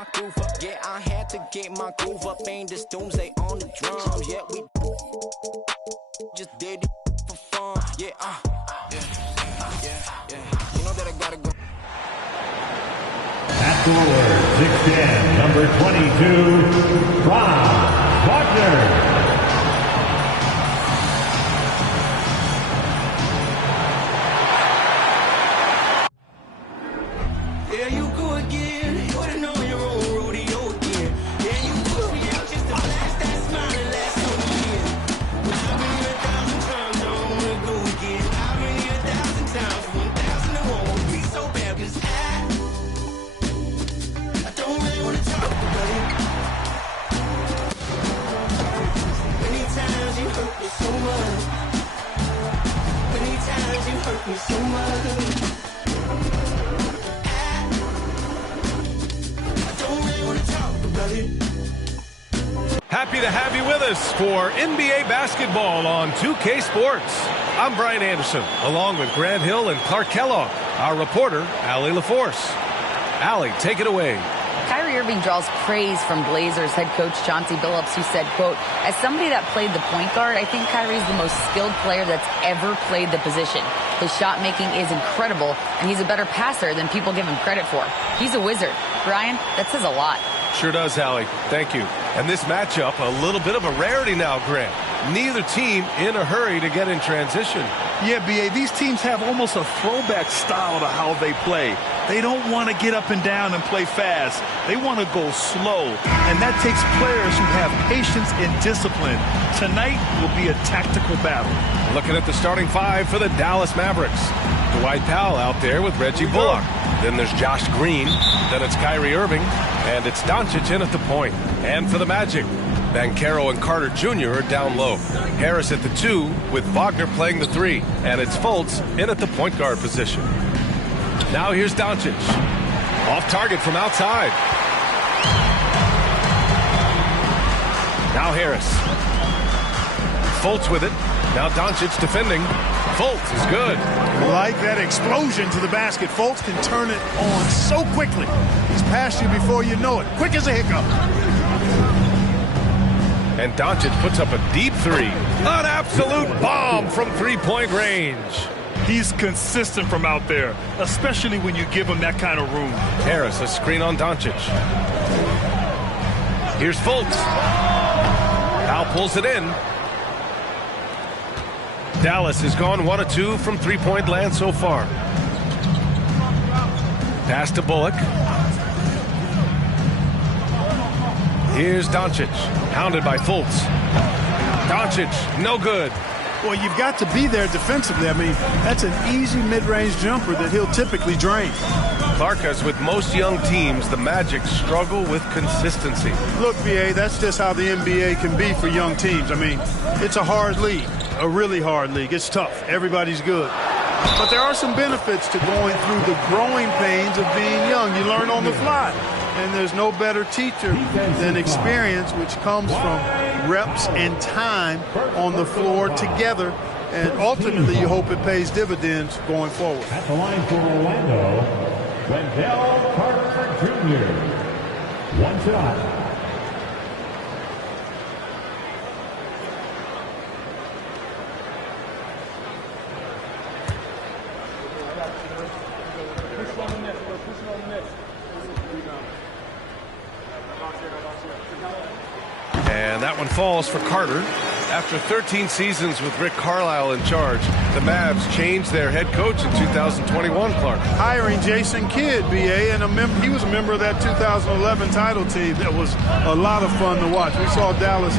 my groove up. Yeah, I had to get my groove up. Ain't this doomsday on the drums. Yeah, we just did it for fun. Yeah, yeah. You know that I gotta go. At forward, 6'10", number 22, Franz Wagner. Happy to have you with us for NBA basketball on 2K Sports. I'm Brian Anderson, along with Grant Hill and Clark Kellogg, our reporter, Allie LaForce. Allie, take it away. Kyrie Irving draws praise from Blazers head coach Chauncey Billups, who said, quote, as somebody that played the point guard, I think Kyrie's the most skilled player that's ever played the position. His shot making is incredible, and he's a better passer than people give him credit for. He's a wizard. Brian, that says a lot. Sure does, Allie. Thank you. And this matchup, a little bit of a rarity now, Grant. Neither team in a hurry to get in transition. Yeah, B.A., these teams have almost a throwback style to how they play. They don't want to get up and down and play fast. They want to go slow, and that takes players who have patience and discipline. Tonight will be a tactical battle. Looking at the starting five for the Dallas Mavericks. Dwight Powell out there with Reggie Bullock. Then there's Josh Green. Then it's Kyrie Irving. And it's Doncic in at the point. And for the Magic, Banchero and Carter Jr. are down low. Harris at the 2 with Wagner playing the 3. And it's Fultz in at the point guard position. Now here's Doncic. Off target from outside. Now Harris. Fultz with it. Now Doncic defending. Fultz is good. Like that explosion to the basket. Fultz can turn it on so quickly. He's past you before you know it. Quick as a hiccup. And Doncic puts up a deep 3. An absolute bomb from three-point range. He's consistent from out there, especially when you give him that kind of room. Harris, a screen on Doncic. Here's Fultz. Powell pulls it in. Dallas has gone 1 of 2 from three-point land so far. Pass to Bullock. Here's Doncic, hounded by Fultz. Doncic, no good. Well, you've got to be there defensively. I mean, that's an easy mid-range jumper that he'll typically drain. Clark, as with most young teams, the Magic struggle with consistency. Look, B.A., that's just how the NBA can be for young teams. I mean, it's a hard league, a really hard league. It's tough. Everybody's good. But there are some benefits to going through the growing pains of being young. You learn on the fly. And there's no better teacher than experience, which comes from reps and time on the floor together. And ultimately, you hope it pays dividends going forward. At the line for Orlando, Wendell Carter Jr. One shot. And that one falls for Carter. After 13 seasons with Rick Carlisle in charge, the Mavs changed their head coach in 2021, Clark. Hiring Jason Kidd, B.A., and he was a member of that 2011 title team. That was a lot of fun to watch. We saw Dallas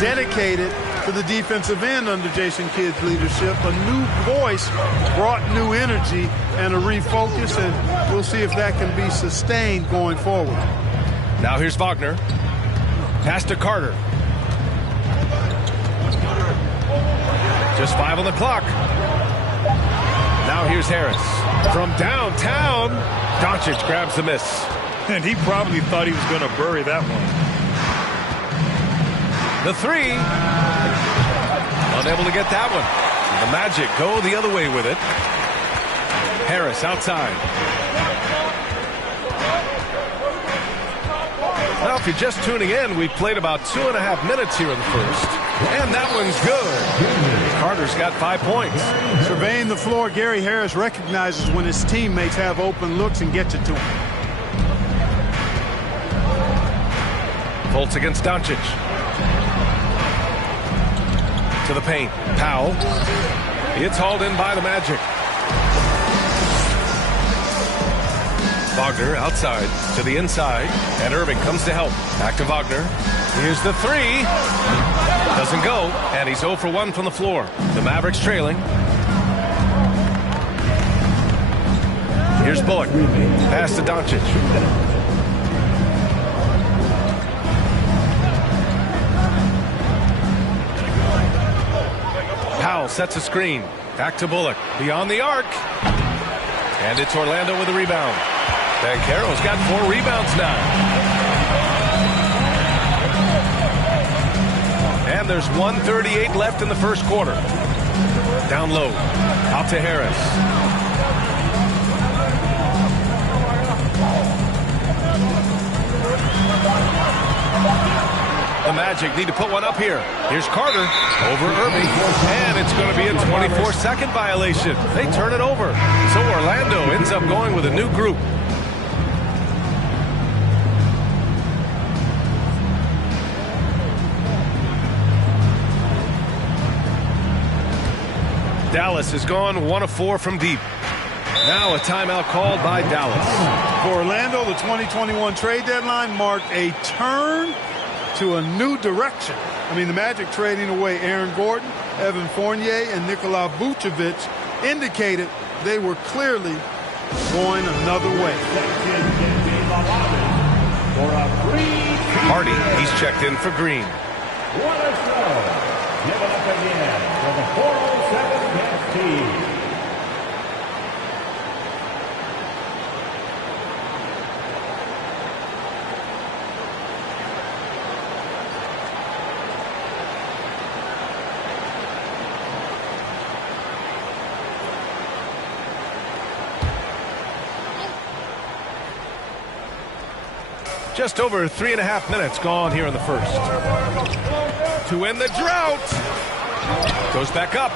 dedicated to the defensive end under Jason Kidd's leadership. A new voice brought new energy and a refocus, and we'll see if that can be sustained going forward. Now here's Wagner. Pass to Carter. Just 5 on the clock. Now here's Harris. From downtown, Doncic grabs the miss. And he probably thought he was going to bury that one. The 3. Unable to get that one. The Magic go the other way with it. Harris outside. Well, if you're just tuning in, we've played about 2.5 minutes here in the first. And that one's good. Carter's got 5 points. Surveying the floor, Gary Harris recognizes when his teammates have open looks and gets it to him. Fultz against Doncic. To the paint. Powell. It's hauled in by the Magic. Wagner outside to the inside, and Irving comes to help. Back to Wagner. Here's the three. Doesn't go, and he's 0 for 1 from the floor. The Mavericks trailing. Here's Bullock. Pass to Doncic. Powell sets a screen. Back to Bullock. Beyond the arc. And it's Orlando with a rebound. Banchero's got 4 rebounds now. And there's 1:38 left in the first quarter. Down low. Out to Harris. The Magic need to put one up here. Here's Carter over Irving. And it's going to be a 24-second violation. They turn it over. So Orlando ends up going with a new group. Dallas has gone 1 of 4 from deep. Now a timeout called by Dallas. For Orlando, the 2021 trade deadline marked a turn to a new direction. I mean, the Magic trading away Aaron Gordon, Evan Fournier, and Nikola Vucevic indicated they were clearly going another way. Hardy, he's checked in for Green. What a throw. Give it up again for the 407 Nets team. Just over 3.5 minutes gone here in the first. To end the drought. Goes back up.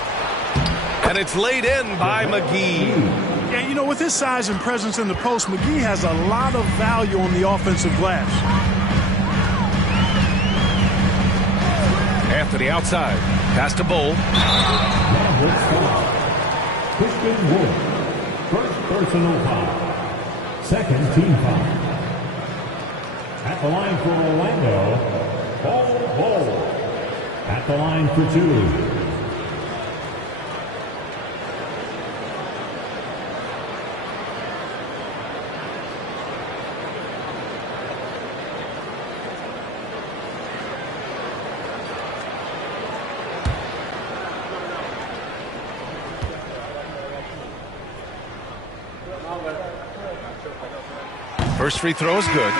And it's laid in by McGee. Yeah, you know, with his size and presence in the post, McGee has a lot of value on the offensive glass. Anthony outside. Pass to Bull. Christian Wood. First personal foul. Second team foul. At the line for Orlando, Bull. At the line for 2. First free throw is good.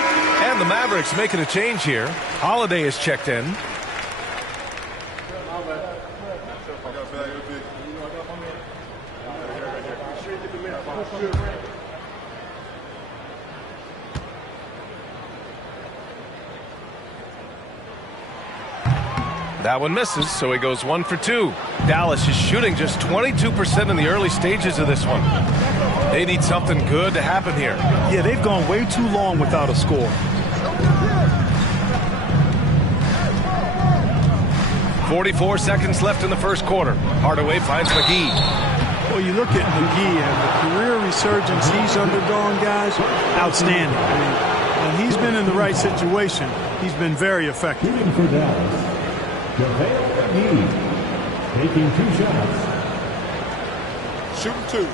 And the Mavericks making a change here. Holiday is checked in. That one misses, so he goes 1 for 2. Dallas is shooting just 22% in the early stages of this one. They need something good to happen here. Yeah, they've gone way too long without a score. 44 seconds left in the first quarter. Hardaway finds McGee. Well, you look at McGee and the career resurgence he's undergone, guys, outstanding. I mean, when he's been in the right situation, he's been very effective. Shooting for Dallas, JaVale McGee, taking 2 shots. Shooting 2.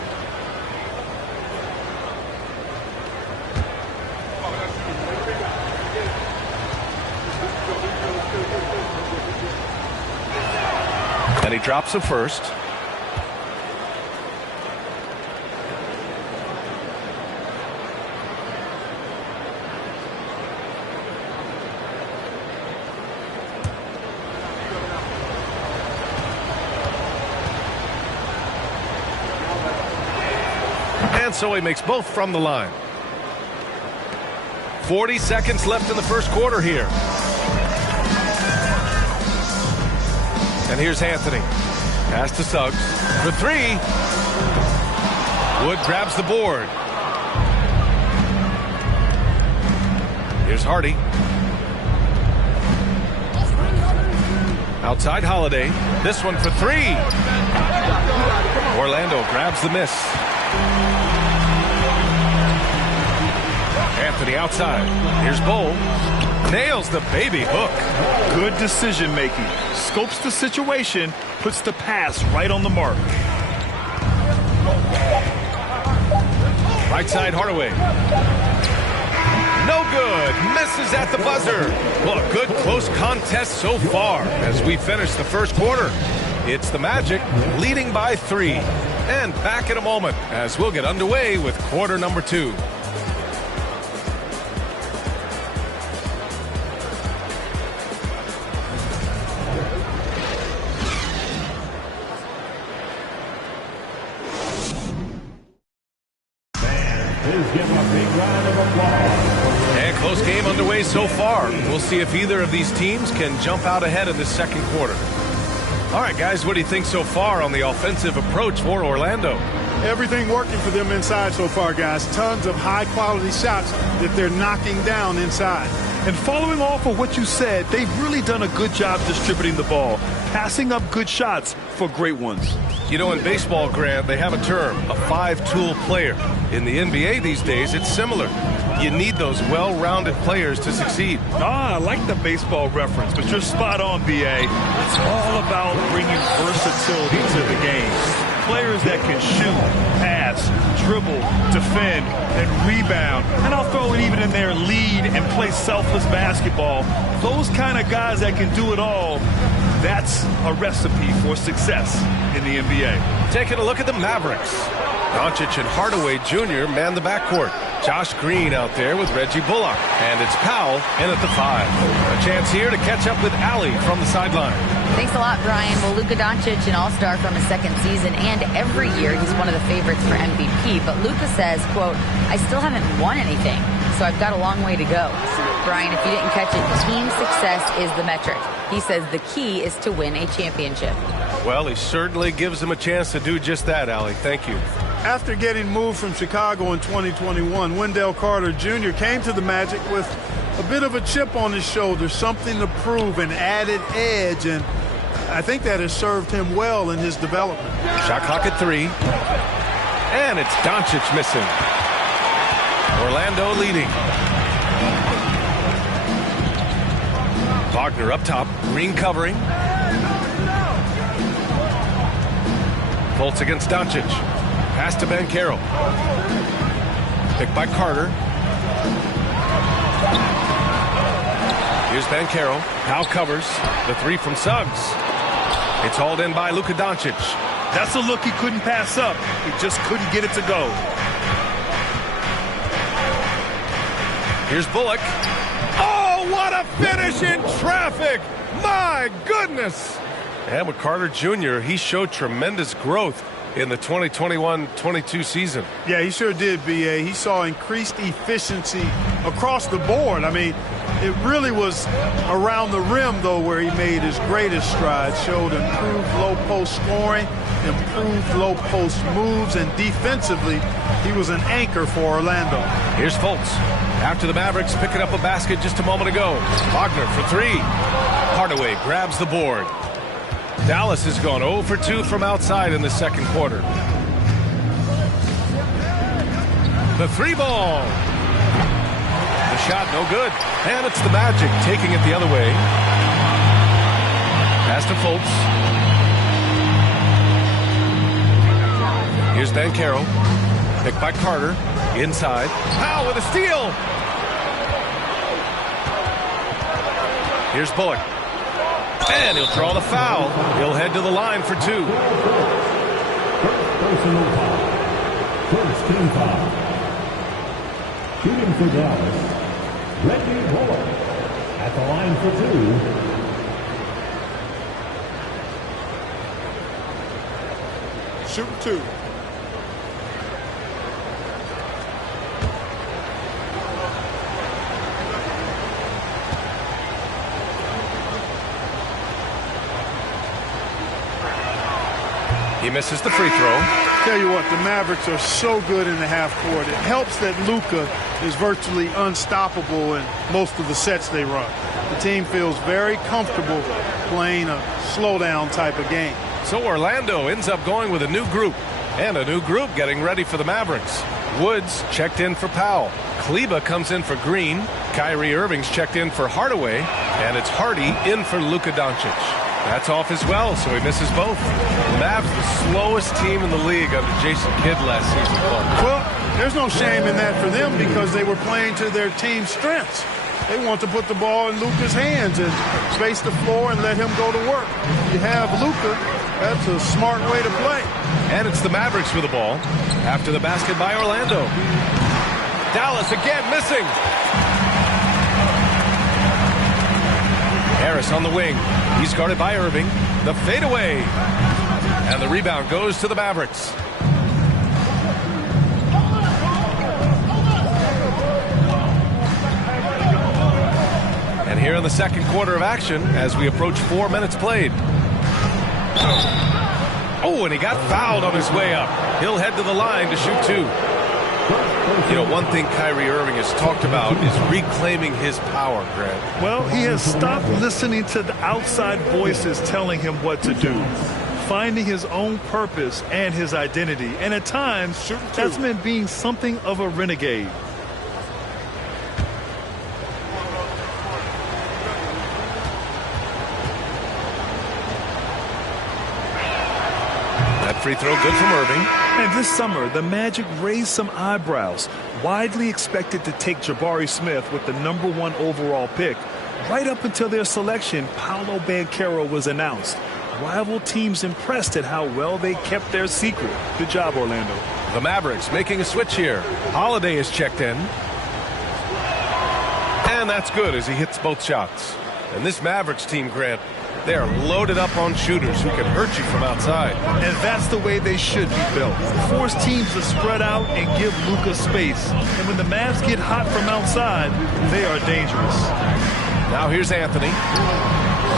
And he drops the first. And so he makes both from the line. 40 seconds left in the first quarter here. And here's Anthony. Pass to Suggs for three. Wood grabs the board. Here's Hardy. Outside Holiday. This one for three. Orlando grabs the miss. Anthony outside. Here's Bull. Nails the baby hook. Good decision making. Scopes the situation, puts the pass right on the mark. Right side Hardaway. No good. Misses at the buzzer. Well, a good close contest so far as we finish the first quarter. It's the Magic leading by 3. And back in a moment as we'll get underway with quarter number 2. And close game underway so far. We'll see if either of these teams can jump out ahead in the second quarter. All right, guys, what do you think so far on the offensive approach for Orlando? Everything working for them inside so far, guys. Tons of high-quality shots that they're knocking down inside. And following off of what you said, they've really done a good job distributing the ball, passing up good shots for great ones. You know, in baseball, Grant, they have a term, a 5-tool player. In the NBA these days, it's similar. You need those well-rounded players to succeed. I like the baseball reference, but you're spot on, B.A. It's all about bringing versatility to the game. Players that can shoot, pass, dribble, defend, and rebound. And I'll throw it even in there, lead and play selfless basketball. Those kind of guys that can do it all, that's a recipe for success in the NBA. Taking a look at the Mavericks. Doncic and Hardaway Jr. man the backcourt. Josh Green out there with Reggie Bullock. And it's Powell in at the 5. A chance here to catch up with Allie from the sideline. Thanks a lot, Brian. Well, Luka Doncic, an all-star from his second season, and every year he's one of the favorites for MVP. But Luka says, quote, I still haven't won anything, so I've got a long way to go. Brian, if you didn't catch it, team success is the metric. He says the key is to win a championship. Well, he certainly gives him a chance to do just that, Allie. Thank you. After getting moved from Chicago in 2021, Wendell Carter Jr. came to the Magic with a bit of a chip on his shoulder, something to prove, an added edge, and I think that has served him well in his development. Shot clock at 3. And it's Doncic missing. Orlando leading. Wagner up top. Green covering. Fultz against Doncic. Pass to Banchero. Picked by Carter. Here's Banchero. Powell covers. The 3 from Suggs. It's hauled in by Luka Doncic. That's a look he couldn't pass up. He just couldn't get it to go. Here's Bullock. Oh, what a finish in traffic! My goodness! And with Carter Jr., he showed tremendous growth in the 2021-22 season. Yeah, he sure did, B.A. He saw increased efficiency across the board. I mean, it really was around the rim, though, where he made his greatest strides. Showed improved low-post scoring, improved low-post moves, and defensively, he was an anchor for Orlando. Here's Fultz. After the Mavericks picking up a basket just a moment ago. Wagner for 3. Hardaway grabs the board. Dallas has gone 0 for 2 from outside in the second quarter. The 3-ball. The shot no good. And it's the Magic taking it the other way. Pass to Fultz. Here's Banchero. Picked by Carter. Inside. Powell with a steal. Here's Bullock. And he'll draw the foul. He'll head to the line for 2. Personal foul. First team foul. Shooting for Dallas, Reggie Bullock at the line for 2. Shooting 2. He misses the free throw. Tell you what, the Mavericks are so good in the half court. It helps that Luka is virtually unstoppable in most of the sets they run. The team feels very comfortable playing a slowdown type of game. So Orlando ends up going with a new group, and a new group getting ready for the Mavericks. Woods checked in for Powell. Kleber comes in for Green. Kyrie Irving's checked in for Hardaway, and it's Hardy in for Luka Doncic. That's off as well, so he misses both. The Mavs, the slowest team in the league under Jason Kidd last season. Well, there's no shame in that for them because they were playing to their team's strengths. They want to put the ball in Luka's hands and space the floor and let him go to work. You have Luka, that's a smart way to play. And it's the Mavericks with the ball after the basket by Orlando. Dallas again missing. Harris on the wing. He's guarded by Irving. The fadeaway. And the rebound goes to the Mavericks. And here in the second quarter of action as we approach 4 minutes played. Oh, and he got fouled on his way up. He'll head to the line to shoot two. You know, one thing Kyrie Irving has talked about is reclaiming his power, Grant. Well, he has stopped listening to the outside voices telling him what to do, finding his own purpose and his identity. And at times, that's meant being something of a renegade. That free throw good from Irving. And this summer, the Magic raised some eyebrows, widely expected to take Jabari Smith with the #1 overall pick. Right up until their selection, Paolo Banchero was announced. Rival teams impressed at how well they kept their secret. Good job, Orlando. The Mavericks making a switch here. Holiday is checked in. And that's good as he hits both shots. And this Mavericks team, Grant, they are loaded up on shooters who can hurt you from outside. And that's the way they should be built. Force teams to spread out and give Luka space. And when the Mavs get hot from outside, they are dangerous. Now here's Anthony.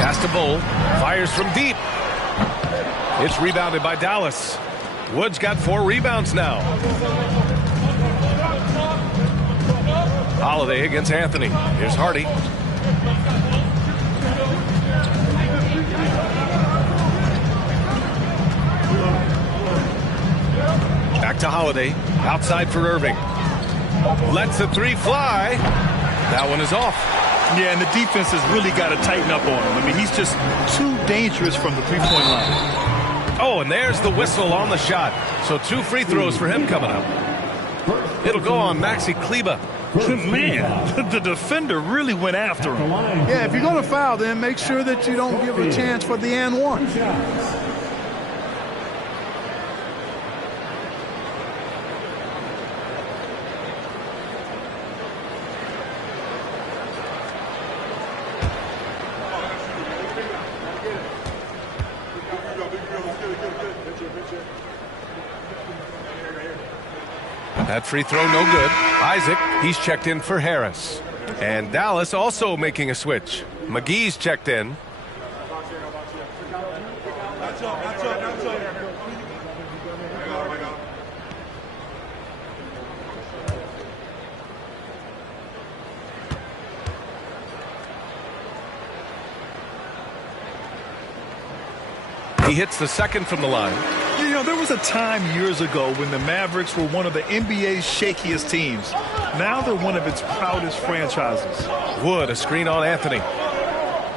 Pass to Bull. Fires from deep. It's rebounded by Dallas. Woods got 4 rebounds now. Holiday against Anthony. Here's Hardy. Back to Holiday. Outside for Irving. Lets the three fly. That one is off. Yeah, and the defense has really got to tighten up on him. I mean, he's just too dangerous from the three-point line. Oh, and there's the whistle on the shot. So 2 free throws for him coming up. It'll go on Maxi Kleber. Man, the defender really went after him. Yeah, if you're going to foul, then make sure that you don't give a chance for the and one. That free throw no good. Isaac, he's checked in for Harris. And Dallas also making a switch. McGee's checked in. He hits the second from the line. You know, there was a time years ago when the Mavericks were one of the NBA's shakiest teams. Now they're one of its proudest franchises. Wood, a screen on Anthony.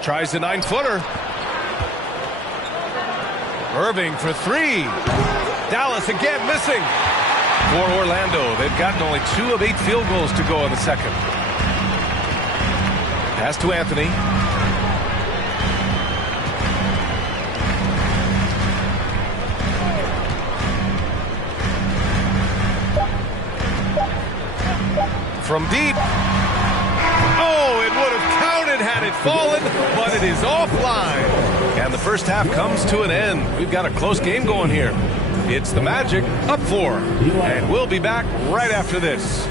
Tries the 9-footer. Irving for 3. Dallas again missing. For Orlando, they've gotten only 2 of 8 field goals to go in the second. Pass to Anthony. From deep. Oh, it would have counted had it fallen, but it is offline. And the first half comes to an end. We've got a close game going here. It's the Magic up 4. And we'll be back right after this.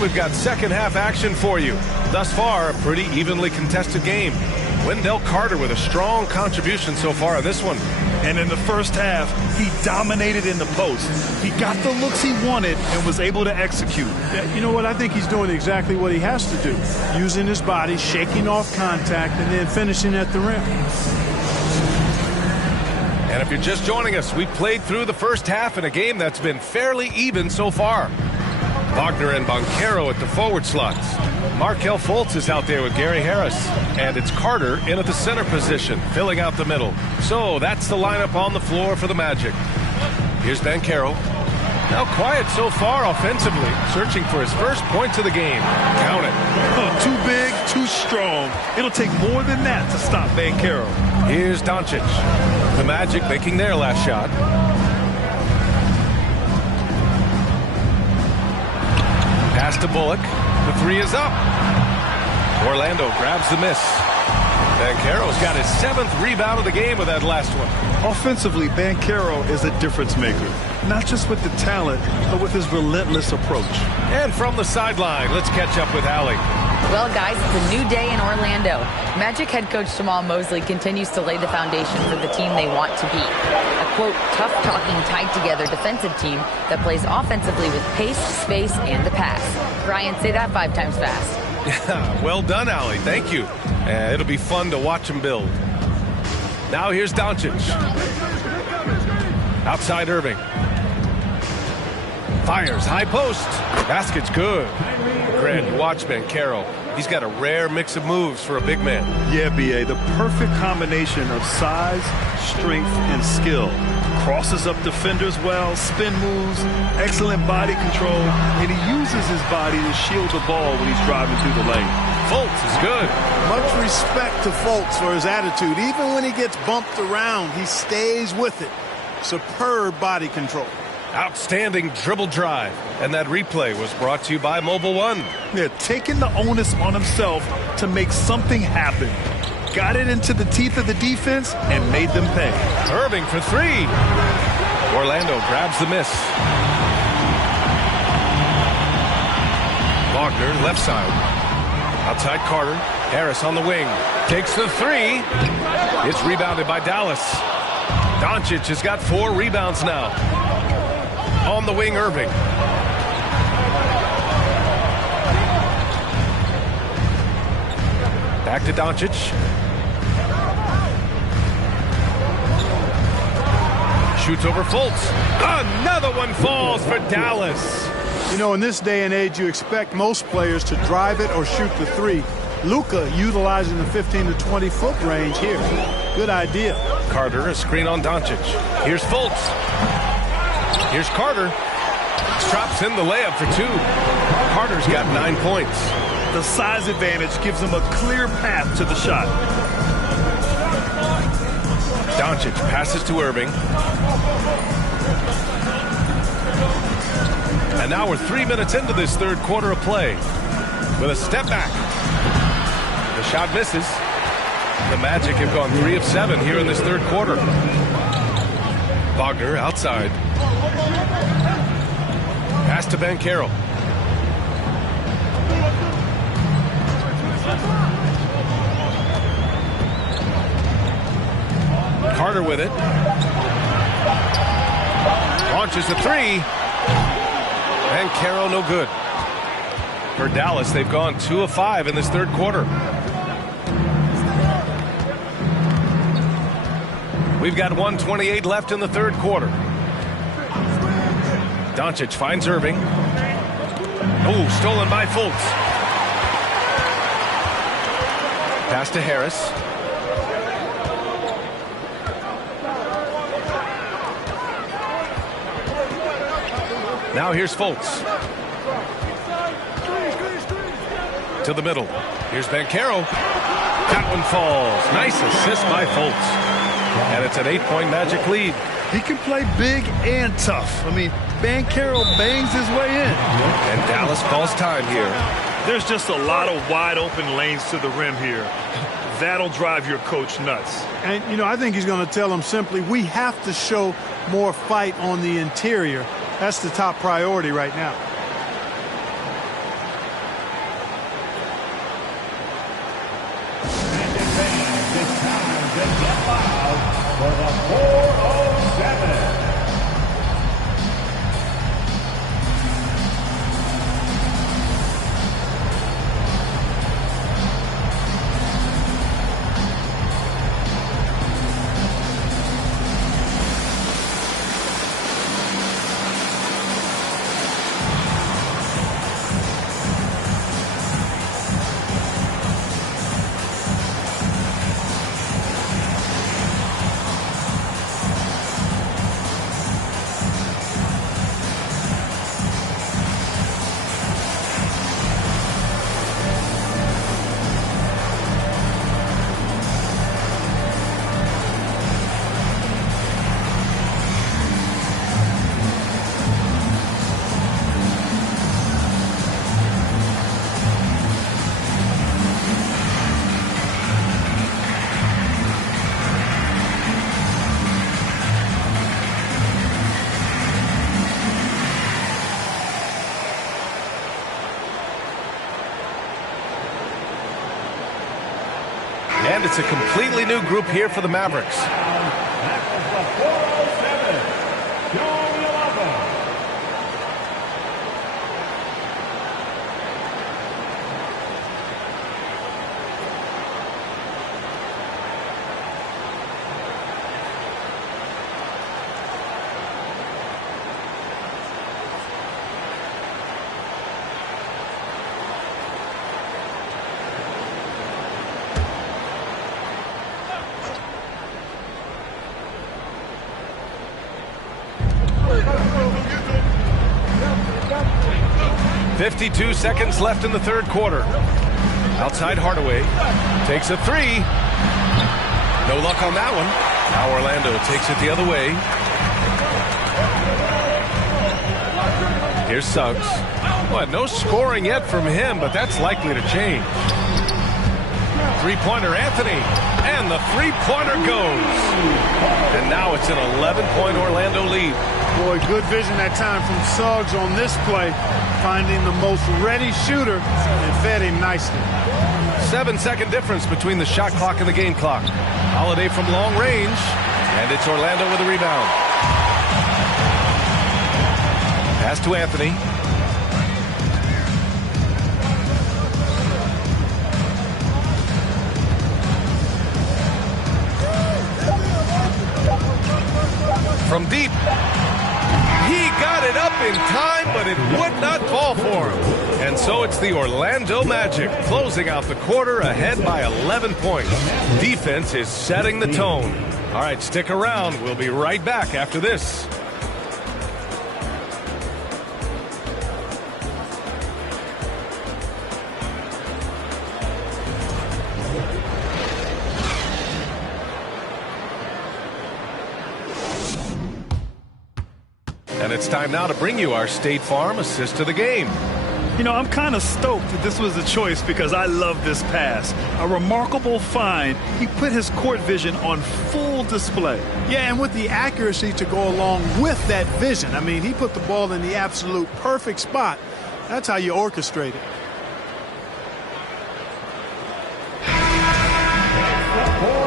And we've got second half action for you. Thus far, a pretty evenly contested game. Wendell Carter with a strong contribution so far in this one. And in the first half, he dominated in the post. He got the looks he wanted and was able to execute. Yeah, you know what? I think he's doing exactly what he has to do. Using his body, shaking off contact, and then finishing at the rim. And if you're just joining us, we played through the first half in a game that's been fairly even so far. Wagner and Banchero at the forward slots. Markelle Fultz is out there with Gary Harris. And it's Carter in at the center position, filling out the middle. So that's the lineup on the floor for the Magic. Here's Banchero. Now quiet so far offensively, searching for his first points of the game. Count it. Oh, too big, too strong. It'll take more than that to stop Banchero. Here's Doncic. The Magic making their last shot. Pass to Bullock. The three is up. Orlando grabs the miss. Banchero's got his 7th rebound of the game with that last one. Offensively, Banchero is a difference maker. Not just with the talent, but with his relentless approach. And from the sideline, let's catch up with Allie. Well, guys, it's a new day in Orlando. Magic head coach Jamal Mosley continues to lay the foundation for the team they want to be. A, quote, tough-talking, tied-together defensive team that plays offensively with pace, space, and the pass. Ryan, say that 5 times fast. Yeah, well done, Allie. Thank you. It'll be fun to watch him build. Now here's Doncic. Outside Irving. Fires, high post. Basket's good. Grant, you watch Banchero. He's got a rare mix of moves for a big man. Yeah, B.A., the perfect combination of size, strength, and skill. Crosses up defenders well, spin moves, excellent body control, and he uses his body to shield the ball when he's driving through the lane. Fultz is good. Much respect to Fultz for his attitude. Even when he gets bumped around, he stays with it. Superb body control. Outstanding dribble drive. And that replay was brought to you by Mobile One. Yeah, taking the onus on himself to make something happen. Got it into the teeth of the defense and made them pay. Irving for 3. Orlando grabs the miss. Wagner left side. Outside Carter. Harris on the wing. Takes the 3. It's rebounded by Dallas. Doncic has got 4 rebounds now. On the wing, Irving. Back to Doncic. Shoots over Fultz. Another one falls for Dallas. You know, in this day and age, you expect most players to drive it or shoot the 3. Luka utilizing the 15 to 20-foot range here. Good idea. Carter, a screen on Doncic. Here's Fultz. Here's Carter. Drops in the layup for 2. Carter's got 9 points. The size advantage gives him a clear path to the shot. Doncic passes to Irving. And now we're 3 minutes into this third quarter of play. With a step back. The shot misses. The Magic have gone 3 of 7 here in this third quarter. Wagner outside. Pass to Banchero. Carter with it. Launches the 3. Banchero no good. For Dallas, they've gone 2 of 5 in this third quarter. We've got 1:28 left in the third quarter. Doncic finds Irving. Oh, stolen by Fultz. Pass to Harris. Now here's Fultz. To the middle. Here's Banchero. That one falls. Nice assist by Fultz. And it's an 8-point Magic lead. He can play big and tough. I mean, Banchero bangs his way in. And Dallas calls time here. There's just a lot of wide open lanes to the rim here. That'll drive your coach nuts. And, you know, I think he's going to tell them simply, we have to show more fight on the interior. That's the top priority right now. fans, it's time to get loud for the 407. And it's a completely new group here for the Mavericks. That was the 407, Joe Yalapa. .52 seconds left in the third quarter. Outside Hardaway takes a three. No luck on that one. Now Orlando takes it the other way. Here's Suggs. Well, no scoring yet from him, but that's likely to change. Three-pointer Anthony. And the three-pointer goes. And now it's an 11-point Orlando lead. Boy, good vision that time from Suggs on this play, finding the most ready shooter and fed him nicely. 7-second difference between the shot clock and the game clock. Holiday from long range, and it's Orlando with a rebound. Pass to Anthony. From deep. He got it up in time, but it would not fall for him. And so it's the Orlando Magic closing out the quarter ahead by 11 points. Defense is setting the tone. All right, stick around. We'll be right back after this. And it's time now to bring you our State Farm assist to the game. You know, I'm kind of stoked that this was a choice because I love this pass. A remarkable find. He put his court vision on full display. Yeah, and with the accuracy to go along with that vision. I mean, he put the ball in the absolute perfect spot. That's how you orchestrate it.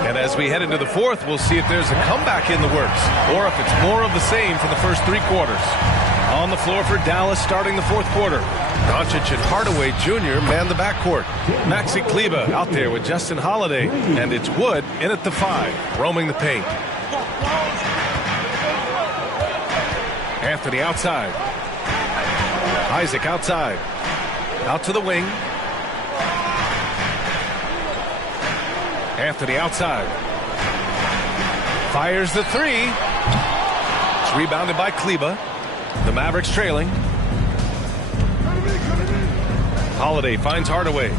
And as we head into the fourth, we'll see if there's a comeback in the works or if it's more of the same for the first three quarters. On the floor for Dallas starting the fourth quarter. Doncic and Hardaway Jr. man the backcourt. Maxi Kleber out there with Justin Holiday. And it's Wood in at the 5, roaming the paint. Anthony outside. Isaac outside. Out to the wing. Anthony outside. Fires the three. It's rebounded by Kleber. The Mavericks trailing. Holiday finds Hardaway.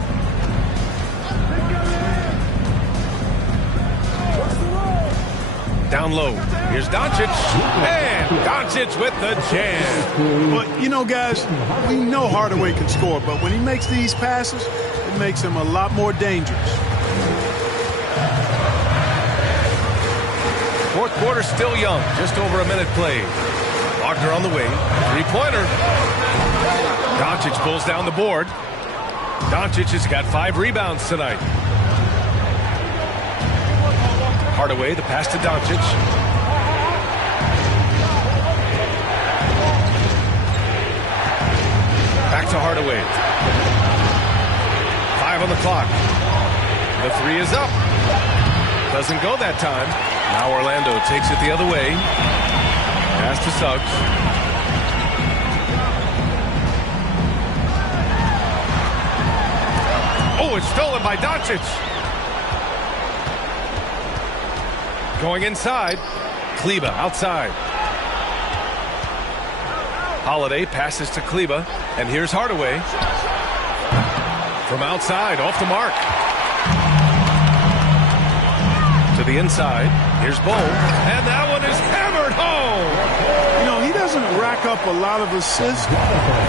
Down low. Here's Doncic. And Doncic with the jam. But, you know, guys, we know Hardaway can score, but when he makes these passes, it makes him a lot more dangerous. Fourth quarter still young. Just over a minute played. Wagner on the wing. Three-pointer. Doncic pulls down the board. Doncic has got 5 rebounds tonight. Hardaway, the pass to Doncic. Back to Hardaway. 5 on the clock. The three is up. Doesn't go that time. Now Orlando takes it the other way. Pass to Suggs. Oh, it's stolen by Doncic. Going inside. Kleber outside. Holiday passes to Kleber. And here's Hardaway. From outside, off the mark. To the inside. Here's Bol. And that one is hammered home. You know, he doesn't rack up a lot of assists,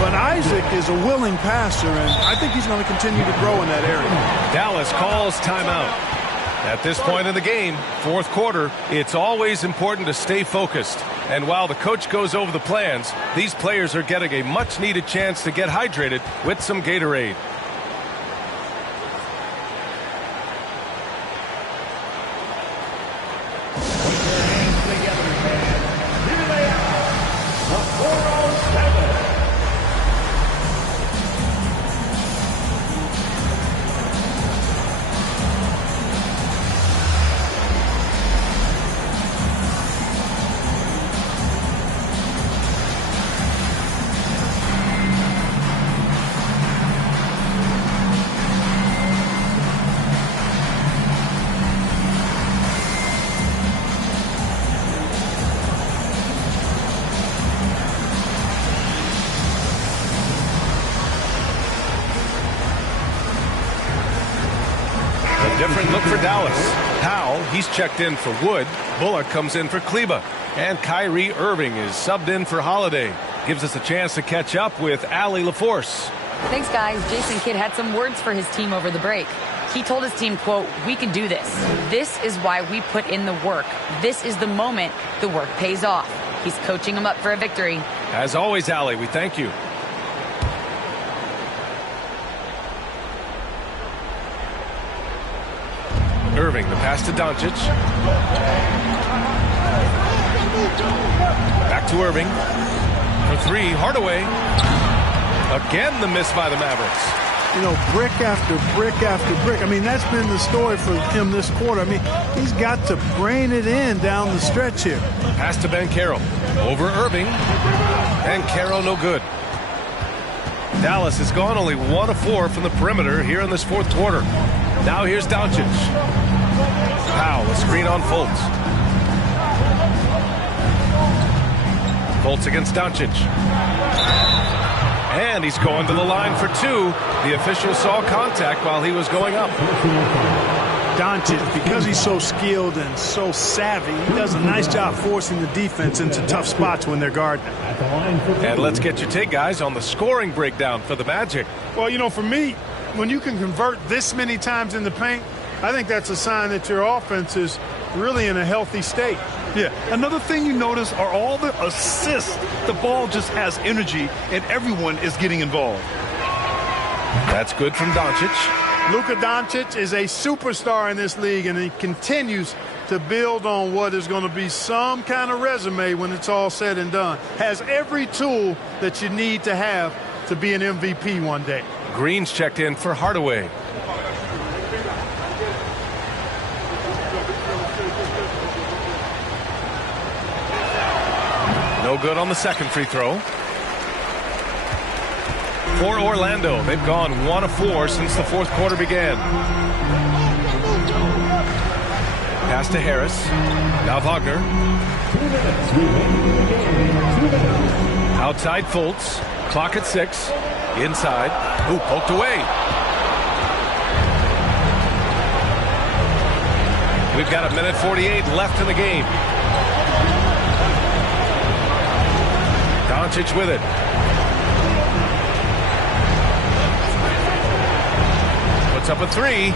but Isaac is a willing passer, and I think he's going to continue to grow in that area. Dallas calls timeout. At this point in the game, fourth quarter, it's always important to stay focused. And while the coach goes over the plans, these players are getting a much-needed chance to get hydrated with some Gatorade. Different look for Dallas. Powell, he's checked in for Wood. Bullock comes in for Kleber. And Kyrie Irving is subbed in for Holiday. Gives us a chance to catch up with Allie LaForce. Thanks, guys. Jason Kidd had some words for his team over the break. He told his team, quote, "We can do this. This is why we put in the work. This is the moment the work pays off." He's coaching them up for a victory. As always, Allie, we thank you. Irving, the pass to Doncic. Back to Irving. For three, Hardaway. Again, the miss by the Mavericks. You know, brick after brick after brick. I mean, that's been the story for him this quarter. I mean, he's got to brain it in down the stretch here. Pass to Banchero. Over Irving. Banchero, no good. Dallas has gone only 1 of 4 from the perimeter here in this fourth quarter. Now here's Doncic. Powell, a screen on Fultz. Fultz against Doncic. And he's going to the line for 2. The official saw contact while he was going up. Doncic, because he's so skilled and so savvy, he does a nice job forcing the defense into tough spots when they're guarding. And let's get your take, guys, on the scoring breakdown for the Magic. Well, you know, for me, when you can convert this many times in the paint, I think that's a sign that your offense is really in a healthy state. Yeah, another thing you notice are all the assists. The ball just has energy, and everyone is getting involved. That's good from Doncic. Luka Doncic is a superstar in this league, and he continues to build on what is going to be some kind of resume when it's all said and done. Has every tool that you need to have to be an MVP one day. Green's checked in for Hardaway. No good on the second free throw. For Orlando, they've gone 1 of 4 since the fourth quarter began. Pass to Harris. Now Wagner. Outside Fultz. Clock at 6. Inside. Ooh, poked away. We've got 1:48 left in the game. Doncic with it. Puts up a 3.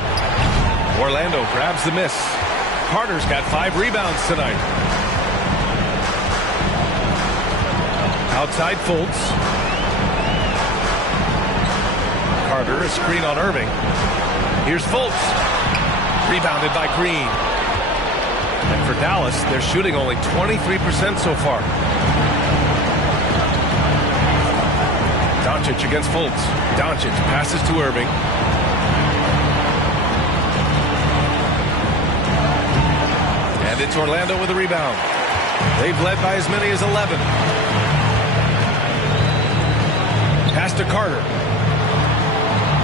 Orlando grabs the miss. Carter's got 5 rebounds tonight. Outside Fultz. Carter, a screen on Irving. Here's Fultz. Rebounded by Green. And for Dallas, they're shooting only 23% so far. Doncic against Fultz. Doncic passes to Irving. And it's Orlando with a rebound. They've led by as many as 11. Pass to Carter.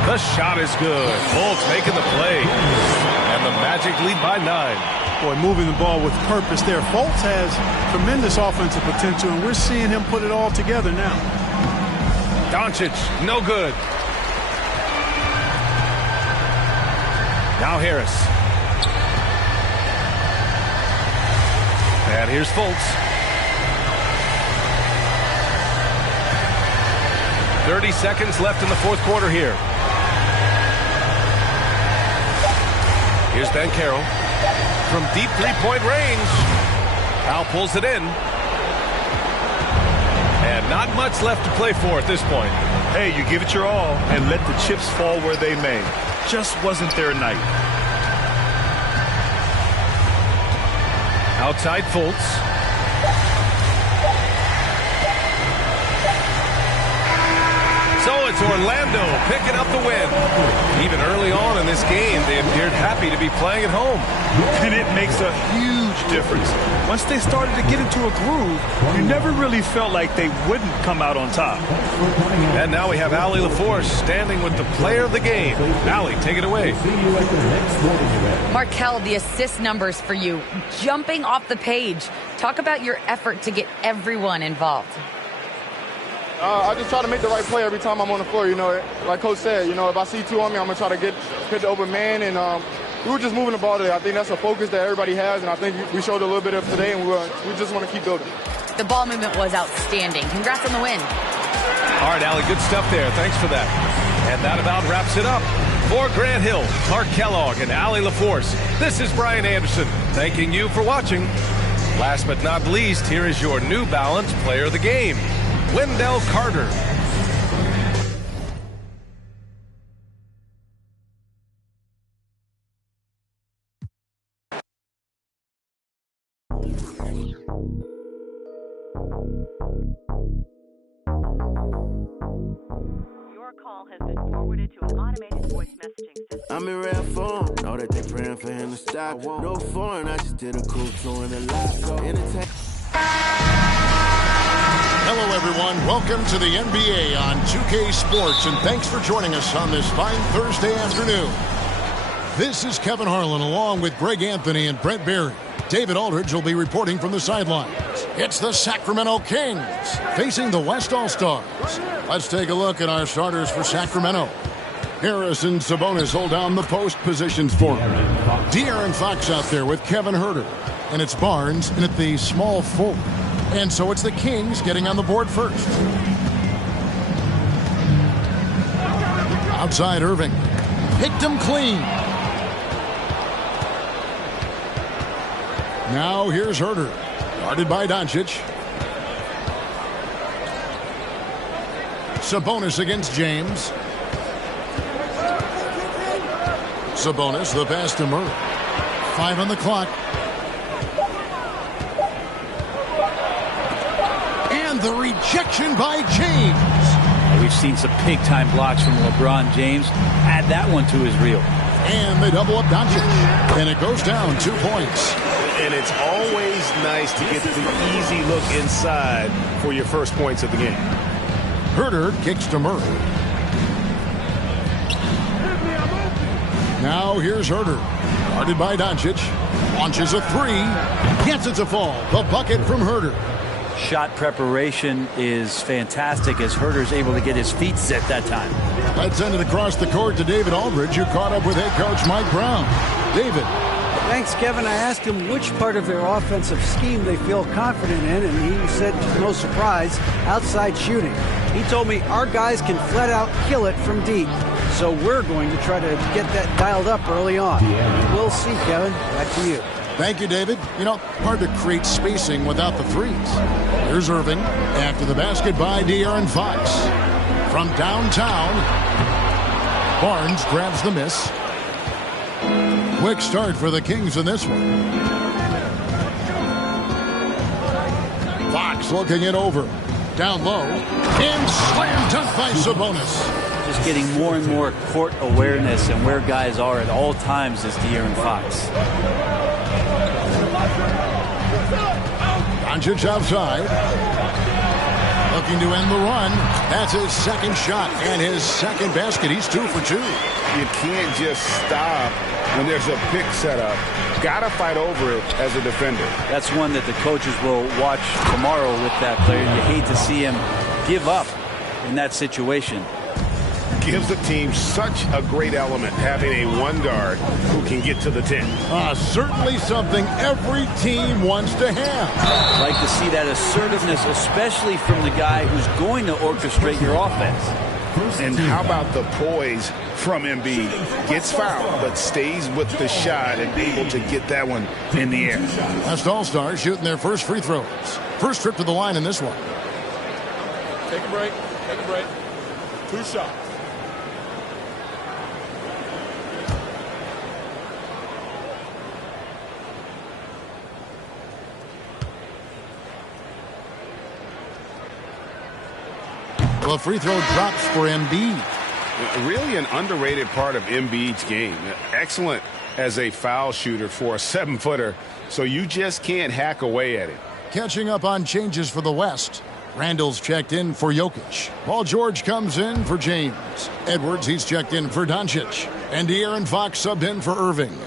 The shot is good. Fultz making the play. And the Magic lead by 9. Boy, moving the ball with purpose there. Fultz has tremendous offensive potential, and we're seeing him put it all together now. Doncic, no good. Now Harris. And here's Fultz. 30 seconds left in the fourth quarter here. Here's Banchero. From deep three-point range. Powell pulls it in. And not much left to play for at this point. Hey, you give it your all and let the chips fall where they may. Just wasn't their night. Outside Fultz. So it's Orlando picking up the win. Even early on in this game, they appeared happy to be playing at home. And it makes a huge difference. Once they started to get into a groove, you never really felt like they wouldn't come out on top. And now we have Allie LaForce standing with the player of the game. Allie, take it away. Markelle, the assist numbers for you, jumping off the page. Talk about your effort to get everyone involved. I just try to make the right play every time I'm on the floor. You know, like Coach said, you know, if I see two on me, I'm going to try to hit the open man. And we were just moving the ball today. I think that's a focus that everybody has, and I think we showed a little bit of today, and we just want to keep building. The ball movement was outstanding. Congrats on the win. All right, Allie, good stuff there. Thanks for that. And that about wraps it up. For Grant Hill, Clark Kellogg, and Allie LaForce, this is Brian Anderson, thanking you for watching. Last but not least, here is your New Balance player of the game, Wendell Carter. Your call has been forwarded to an automated voice messaging system. I'm in rare form, know that they praying for him to stop. No foreign, I just did a cool tour in the lot. Entertain. Hello, everyone. Welcome to the NBA on 2K Sports, and thanks for joining us on this fine Thursday afternoon. This is Kevin Harlan along with Greg Anthony and Brent Barry. David Aldridge will be reporting from the sidelines. It's the Sacramento Kings facing the West All-Stars. Let's take a look at our starters for Sacramento. Harris and Sabonis hold down the post positions for him. De'Aaron Fox out there with Kevin Huerter. And it's Barnes in at the small forward. And so it's the Kings getting on the board first. Outside Irving. Picked him clean. Now here's Huerter. Guarded by Doncic. Sabonis against James. Sabonis, the pass to Murray. 5 on the clock. And the rejection by James. We've seen some big-time blocks from LeBron James. Add that one to his reel. And they double up Doncic. And it goes down 2 points. And it's always nice to get the easy look inside for your first points of the game. Huerter kicks to Murray. Now here's Huerter. Guarded by Doncic. Launches a 3. Gets it to fall. The bucket from Huerter. Shot preparation is fantastic as Huerter's able to get his feet set that time. Let's send it across the court to David Aldridge, who caught up with head coach Mike Brown. David. Thanks, Kevin. I asked him which part of their offensive scheme they feel confident in, and he said, to no surprise, outside shooting. He told me our guys can flat out kill it from deep. So we're going to try to get that dialed up early on. We'll see, Kevin. Back to you. Thank you, David. You know, hard to create spacing without the threes. Here's Irving after the basket by De'Aaron Fox. From downtown, Barnes grabs the miss. Quick start for the Kings in this one. Fox looking it over. Down low. And slam dunk by Sabonis. Just getting more and more court awareness and where guys are at all times is De'Aaron Fox. Doncic outside. Looking to end the run. That's his second shot and his second basket. He's 2 for 2. You can't just stop when there's a pick set up. Got to fight over it as a defender. That's one that the coaches will watch tomorrow with that player. You hate to see him give up in that situation. Gives the team such a great element having a one guard who can get to the 10. Certainly something every team wants to have. Like to see that assertiveness, especially from the guy who's going to orchestrate your offense. And how about the poise from Embiid? Gets fouled, but stays with the shot and able to get that one in the air. Last All-Stars shooting their first free throws. First trip to the line in this one. Take a break. Take a break. 2 shots. Well, free throw drops for Embiid. Really an underrated part of Embiid's game. Excellent as a foul shooter for a 7-footer, so you just can't hack away at it. Catching up on changes for the West. Randall's checked in for Jokic. Paul George comes in for James. Edwards, he's checked in for Doncic. And De'Aaron Fox subbed in for Irving.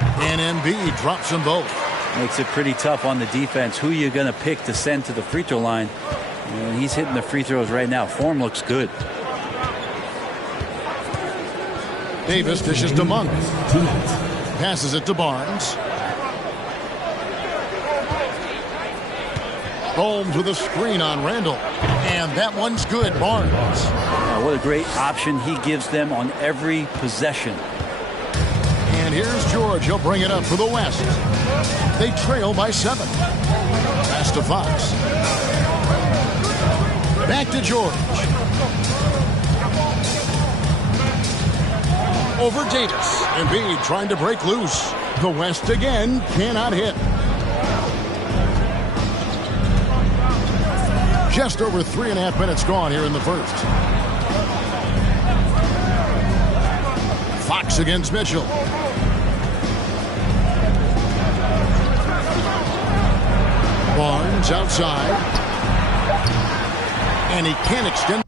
And Embiid drops them both. Makes it pretty tough on the defense. Who you going to pick to send to the free throw line? And he's hitting the free throws right now. Form looks good. Davis dishes to Monk. Passes it to Barnes. Holmes with a screen on Randall. And that one's good, Barnes. What a great option he gives them on every possession. And here's George. He'll bring it up for the West. They trail by 7. Pass to Fox. Back to George. Over Davis. Embiid trying to break loose. The West again cannot hit. Just over 3.5 minutes gone here in the first. Fox against Mitchell. Barnes outside. And he can't extend.